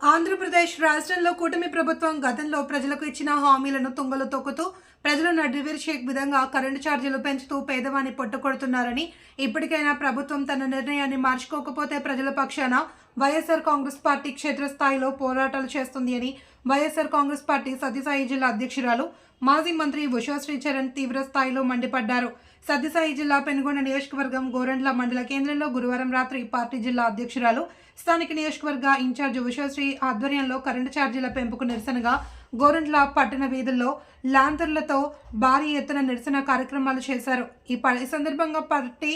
ఆంధ్రప్రదేశ్ రాష్ట్రంలో కూటమి ప్రభుత్వం గతంలో ప్రజలకు ఇచ్చిన హామీలను తుంగలో తొక్కుతూ ప్రజలను నెరవేర్చే విధంగా కరెంటు ఛార్జీలు పెంచుతూ పేదవాన్ని పొట్టుకొడుతున్నారని, ఇప్పటికైనా ప్రభుత్వం తన నిర్ణయాన్ని మార్చుకోకపోతే ప్రజల పక్షాన వైఎస్ఆర్ కాంగ్రెస్ పార్టీ క్షేత్రస్థాయిలో పోరాటాలు చేస్తుంది అని వైఎస్ఆర్ కాంగ్రెస్ పార్టీ సత్యసాయి జిల్లా అధ్యక్షురాలు మాజీ మంత్రి ఉషాశ్రీ చరణ్ తీవ్ర స్థాయిలో మండిపడ్డారు. సత్యసాయి జిల్లా పెనుగొండ నియోజకవర్గం గోరంట్ల మండల కేంద్రంలో గురువారం రాత్రి పార్టీ జిల్లా అధ్యక్షురాలు స్థానిక నియోజకవర్గ ఇన్ఛార్జ్ ఉషాశ్రీ ఆధ్వర్యంలో కరెంటు ఛార్జీల పెంపుకు నిరసనగా గోరంట్ల పట్టణ వీధుల్లో లాంతర్లతో భారీ ఎత్తున నిరసన కార్యక్రమాలు చేశారు. ఈ సందర్భంగా పార్టీ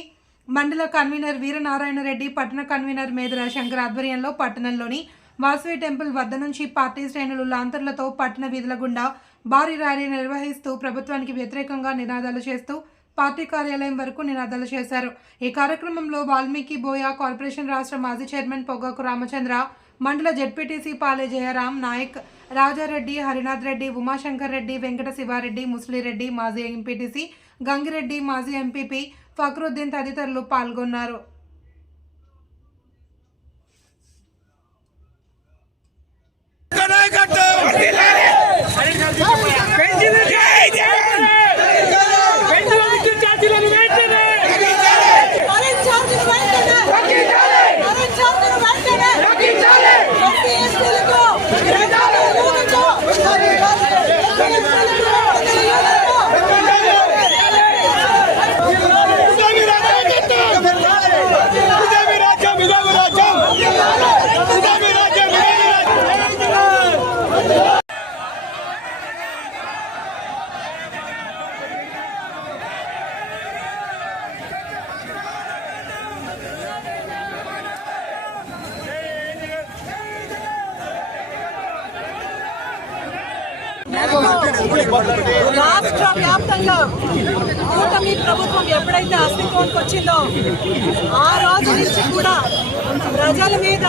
మండల కన్వీనర్ వీరనారాయణ రెడ్డి, పట్టణ కన్వీనర్ మేదర శంకర్ ఆధ్వర్యంలో పట్టణంలోని వాసవి టెంపుల్ వద్ద నుంచి పార్టీ శ్రేణులు లాంతర్లతో పట్టణ వీధుల గుండా భారీ ర్యాలీ నిర్వహిస్తూ ప్రభుత్వానికి వ్యతిరేకంగా నినాదాలు చేస్తూ పార్టీ కార్యాలయం వరకు నినాదాలు చేశారు. ఈ కార్యక్రమంలో వాల్మీకి బోయ, కార్పొరేషన్ రాష్ట్ర మాజీ చైర్మన్ పొగాకు రామచంద్ర, మండల జెడ్పీటీసీ పాలే జయరాం నాయక్, రాజారెడ్డి, హరినాథ్ రెడ్డి, ఉమాశంకర్ రెడ్డి, వెంకట శివారెడ్డి, ముస్లిరెడ్డి, మాజీ ఎంపీటీసీ గంగిరెడ్డి, మాజీ ఎంపీపీ ఫక్రుద్దీన్ తదితరులు పాల్గొన్నారు. రాష్ట్ర వ్యాప్తంగా కూటమి ప్రభుత్వం ఎప్పుడైతే అస్తిత్వానికి వచ్చిందో ఆ రోజు నుంచి కూడా ప్రజల మీద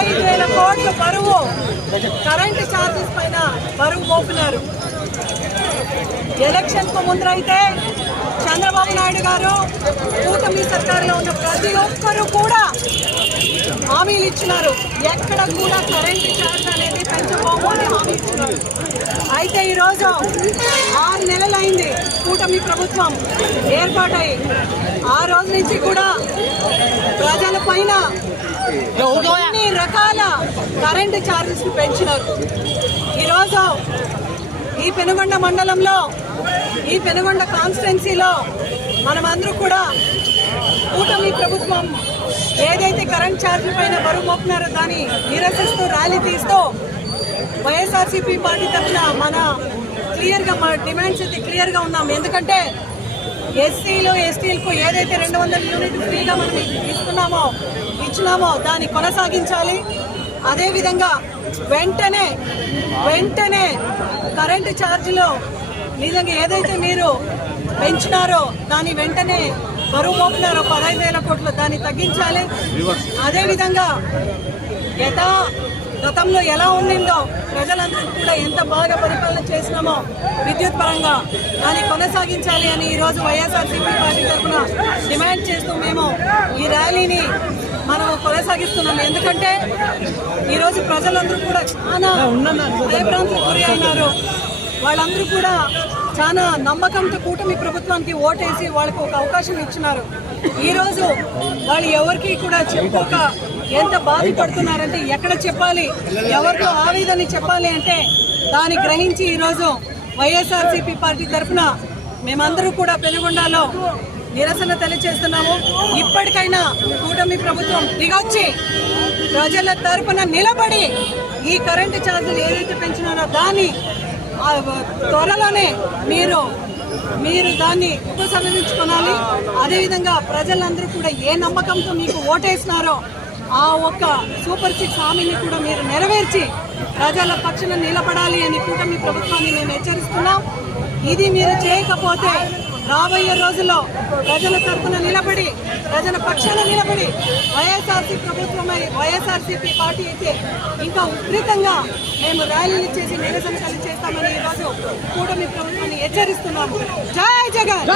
5,000 కోట్ల బరువు కరెంటు ఛార్జెస్ పైన బరువు మోపున్నారు. ఎలక్షన్కు ముందరైతే చంద్రబాబు నాయుడు గారు కూటమి సర్కారులో ఉన్న ప్రతి ఒక్కరూ కూడా హామీలు ఇచ్చినారు. ఎక్కడ కూడా కరెంటు ఛార్జ్ అనేది పెంచబోము అని హామీ ఇచ్చినారు. అయితే ఈరోజు 6 నెలలైంది కూటమి ప్రభుత్వం ఏర్పాటై. ఆ రోజు నుంచి కూడా ప్రజల పైన అన్ని రకాల కరెంటు ఛార్జెస్ పెంచినారు. ఈరోజు ఈ పెనుగొండ మండలంలో, ఈ పెనుగొండ కాన్స్టిట్యున్సీలో మనమందరూ కూడా కూటమి ప్రభుత్వం ఏదైతే కరెంట్ ఛార్జీల పైన బరువు మోపున్నారో దాన్ని నిరసిస్తూ ర్యాలీ తీస్తూ వైఎస్ఆర్సీపీ పార్టీ తరఫున మన క్లియర్గా మా డిమాండ్స్ అయితే క్లియర్గా ఉన్నాం. ఎందుకంటే ఎస్సీలు ఎస్టీలకు ఏదైతే 200 యూనిట్ ఫ్రీగా మనం ఇచ్చినామో దాన్ని కొనసాగించాలి. అదేవిధంగా వెంటనే కరెంటు ఛార్జీలు నిజంగా ఏదైతే మీరు పెంచినారో దాన్ని వెంటనే బరువు మోపునారో 15,000 కోట్లు దాన్ని తగ్గించాలి. అదేవిధంగా గతంలో ఎలా ఉండిందో ప్రజలందరూ కూడా ఎంత బాగా పరిపాలన చేసినామో విద్యుత్ పరంగా దాన్ని కొనసాగించాలి అని ఈరోజు వైఎస్ఆర్సీపీ పార్టీ తరఫున డిమాండ్ చేస్తూ మేము ఈ ర్యాలీని మనం కొనసాగిస్తున్నాం. ఎందుకంటే ఈరోజు ప్రజలందరూ కూడా చాలా భయభ్రాంతులకు గురి అయినారు. వాళ్ళందరూ కూడా చాలా నమ్మకంతో కూటమి ప్రభుత్వానికి ఓటేసి వాళ్ళకు ఒక అవకాశం ఇచ్చినారు. ఈరోజు వాళ్ళు ఎవరికి కూడా చెప్పుకోక ఎంత బాధపడుతున్నారంటే ఎక్కడ చెప్పాలి, ఎవరితో ఆవేదన చెప్పాలి అంటే దాన్ని గ్రహించి ఈరోజు వైఎస్ఆర్సీపీ పార్టీ తరఫున మేమందరూ కూడా పెనుగొండలో నిరసన తెలియజేస్తున్నాము. ఇప్పటికైనా కూటమి ప్రభుత్వం దిగొచ్చి ప్రజల తరఫున నిలబడి ఈ కరెంటు ఛార్జీలు ఏదైతే పెంచినారో దాన్ని త్వరలోనే మీరు దాన్ని ఉపసంహరించుకోవాలి. అదేవిధంగా ప్రజలందరూ కూడా ఏ నమ్మకంతో మీకు ఓటేసినారో ఆ ఒక్క సూపర్ 6 హామీని కూడా మీరు నెరవేర్చి ప్రజల పక్షాన నిలబడాలి అని కూటమి ప్రభుత్వాన్ని మేము హెచ్చరిస్తున్నాం. ఇది మీరు చేయకపోతే రాబోయే రోజుల్లో ప్రజల తరఫున నిలబడి ప్రజల పక్షాన నిలబడి వైఎస్ఆర్సీపీ పార్టీ అయితే ఇంకా ఉధృతంగా మేము ర్యాలీలు చేసి నిరసన చేస్తామని ఈరోజు కూటమి ప్రభుత్వాన్ని హెచ్చరిస్తున్నాము. జై జగన్.